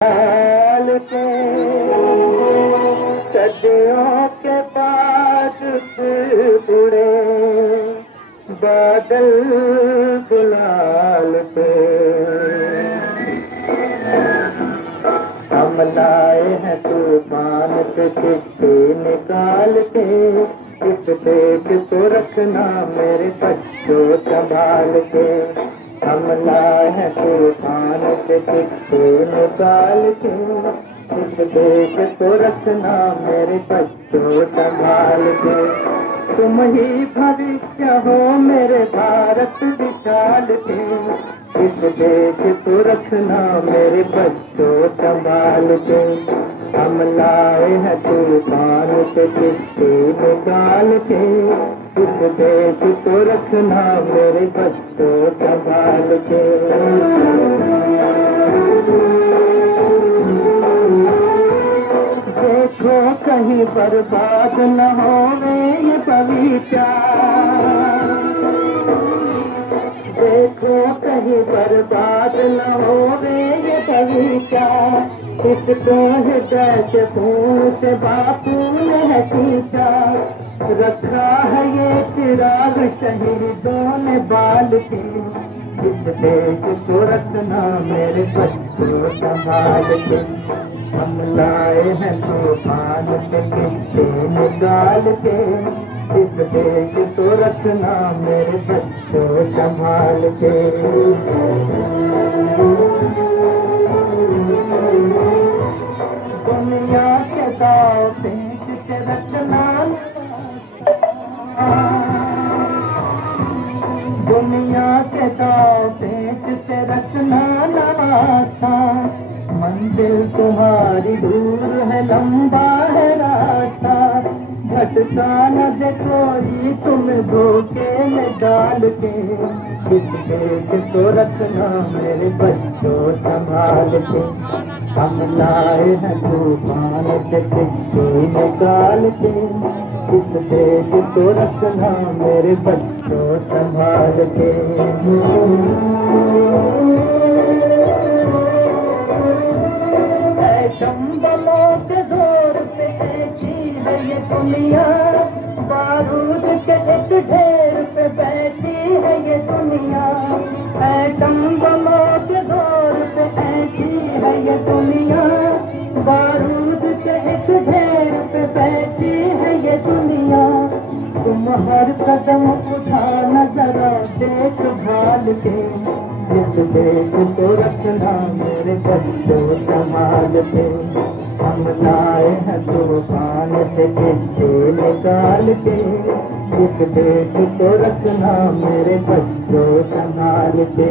हाल के सदियों के बाद उड़े बादल गुलाल पे हम लाए हैं तूफान से चिट्ठी निकाल के। इस देश को रखना मेरे बच्चों संभाल के। हम लाए हैं तूफान से चिट्ठी निकाल के। इस देश को रखना मेरे बच्चों संभाल के। तुम ही भविष्य हो मेरे भारत विशाल के। इस देश को रखना मेरे बच्चों संभाल के। हम लाए हैं तूफान से चिट्ठी निकाल के। इस देश को रखना मेरे बच्चों संभाल के। देखो कहीं बर्बाद न होवे ये बगीचा। देखो कहीं बर्बाद न होवे ये बगीचा। इसको हृदय से खून से बापू ने सींचा। रखा है ये चिराग शहीदों ने बाल के। इस देश को रखना मेरे बच्चों संभाल के। हम लाए हैं तूफान से चिट्ठी निकाल के। इस देश को रखना मेरे बच्चों संभाल के। दुनिया के दाव पेच से रखना, दुनिया के दाव पेच से रखना नवासा। मंजिल तुम्हारी दूर है, लंबा है रास्ता। भटका न दे कोई तुम धोखे में डाल के। इस देश को रखना मेरे बच्चों संभाल के। हम लाए हैं तूफान से चिट्ठी निकाल के। इस देश को रखना मेरे बच्चों संभाल के। चंबलों के जोर पे ऐसी है ये दुनिया। बारूद के एक ढेर पे बैठी है ये दुनिया। चंबलों के जोर पे ऐसी है ये दुनिया। बारूद के एक ढेर पे बैठी है ये दुनिया। तुम हर कदम उठाना जरा देख भाल के। इस देश को रखना मेरे बच्चों संभाल के। हम लाए हैं तूफान से चिट्ठी निकाल के। इस देश को रखना मेरे बच्चों संभाल के।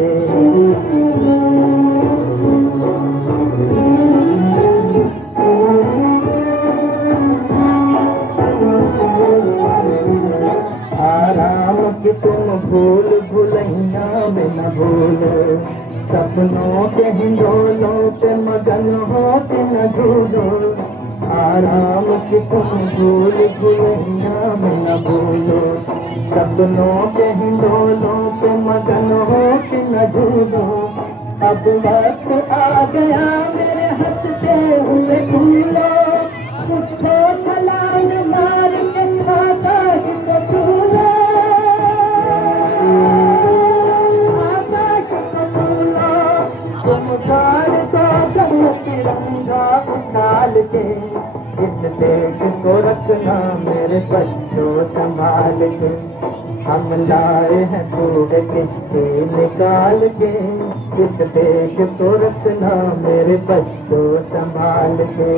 आराम की तुम भूल भुलैया में न भूलो। सपनों के हिंडोलों पे मगन हो के न झूलो। आराम की तुम भूल भुलैया में न भूलो। सपनों के हिंडोलों पे मगन हो के न झूलो। अब वक्त आ गया मेरे हंसते हुए भूलो। उसको छलांग मार के खाता ही तो भूलो। आकाश को भूलो। तुम गाड़ दो तिरंगा उछाल के। इस देश को रखना मेरे बच्चों संभाल के। हम लाए हैं तूने चिट्ठी निकाल के। इस देश को रखना मेरे बच्चों संभाल के।